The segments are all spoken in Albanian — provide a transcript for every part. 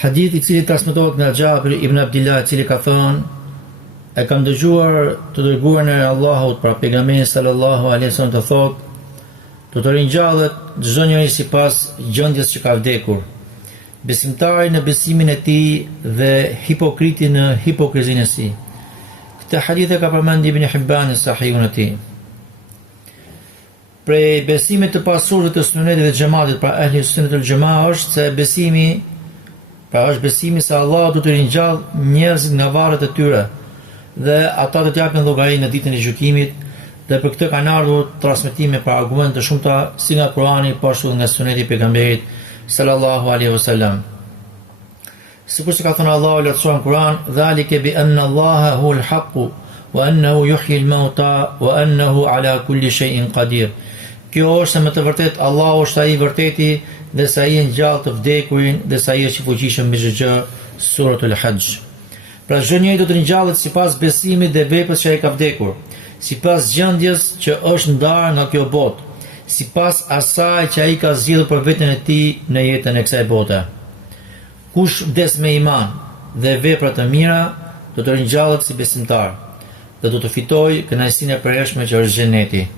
Hadith I cili transmetohet nga Xhabir ibn Abdillah, I cili ka thënë: e kam dëgjuar të dërguarin e Allahut, pra pejgamberin sallallahu alaihi wasallam të thotë: do të ringjallet çdo njeri sipas gjendjes që ka vdekur, besimtari në besimin e tij dhe hipokriti në hipokrizinë e tij. Këtë hadith e ka përmendur Ibn Hibban në Sahihun e tij. Prej besimit të pasurit të sunetit dhe xhamatit, pra ehli sunet wal xhamaa, është se është besimi se Allah do të ringjall njerëzit nga varret e tyre dhe ata do të japin llogari në ditën e gjykimit, dhe për këtë kanë ardhur transmetime për argumente të shumta si nga Kurani, po ashtu nga suneti I pejgamberit sallallahu alaihi wasallam. Sikur që ka thënë Allahu lartësuar në Kur'an: "Dhalika bi anna Allaha huwa al-haqq wa annahu yuhyi al-mauta wa annahu ala kulli shay'in qadir." Kjo është se me të vërtet Allahu është ai I vërteti dhe se ai ngjall të vdekurin dhe se ai është I fuqishëm mbi çdo gjë. Suratul Hajj. Pra çdo njeri do të ringjallet sipas besimit dhe veprës që ai ka vdekur, sipas gjendjes që është ndarë nga kjo botë, sipas asaj që ai ka zgjidhur për veten e tij në jetën e kësaj bote. Kush vdes me iman dhe vepra të mira, do të ringjallet si besimtar dhe do të fitojë kënaqësinë e përhershme që është xheneti.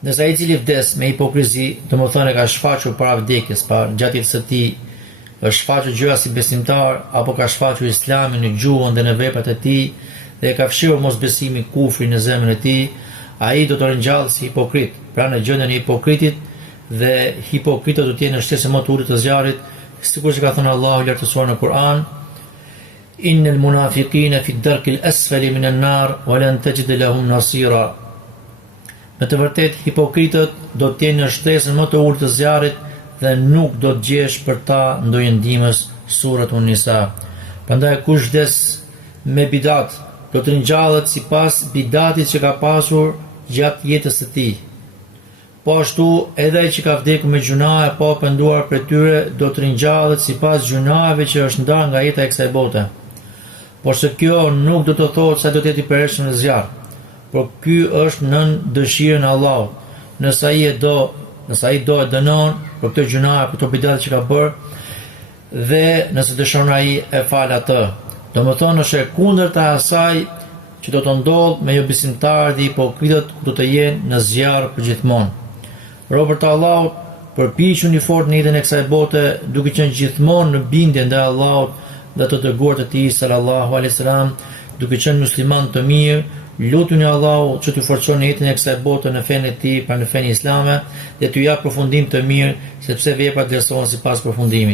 Nëse ai I cili vdes me hipokrizi, domethënë ka shfaqur para vdekjes, para gjatë jetës së tij, është shfaqur gjëra si besimtar apo ka shfaqur Islamin në gjuhën dhe në veprat e tij dhe ka fshirur mosbesimin, kufrin në zemrën e tij, ai do të ringjallet si hipokrit. Pra në gjendjen e hipokritit, dhe hipokritët do të jenë në shtesë më të ulët të zjarrit, sikur që ka thënë Allahu lartësuar në Kur'an: "Innal munafiqina fi ad-darki al-asfali min an-nar wa lan tajid lahum nasira." Me të vërtet, hipokritët do të jenë në shtesën më të ulët të zjarrit dhe nuk do të gjesh për ta ndonjë ndihmës. Suratun Nisa. Prandaj kush vdes me bidat, do të ringjallet sipas bidatit që ka pasur gjatë jetës së tij. Po ashtu edhe ai që ka vdekur me gjunahe pa penduar për tyre, do të ringjallet sipas gjunaheve që është ndarë nga jeta e kësaj bote. Por se kjo nuk do të thotë se do të jetë I përhershëm në zjarr. Por ky është nën dëshirën e Allahut. Nëse ai do e dënon për këtë gjunahe, për këto bidate që ka bërë, dhe nëse dëshiron ai e fal atë. Domethënë është e kundërta e asaj që do të ndodhë me jo besimtarët dhe hipokritët, ku do të jenë në zjarr përgjithmonë. Robërt të Allahut, përpiquni fort në jetën e kësaj bote, duke qenë gjithmonë në bindje ndaj Allahut dhe të dërguarit të tij sallallahu alaihi wasallam, duke qenë musliman të mirë. Lutuni Allahu që t'ju forcon jetën e kësaj bote në fenë e tij, pra në fenë islame, dhe t'ju jap përfundim të mirë, sepse veprat vlerësohen sipas përfundimit.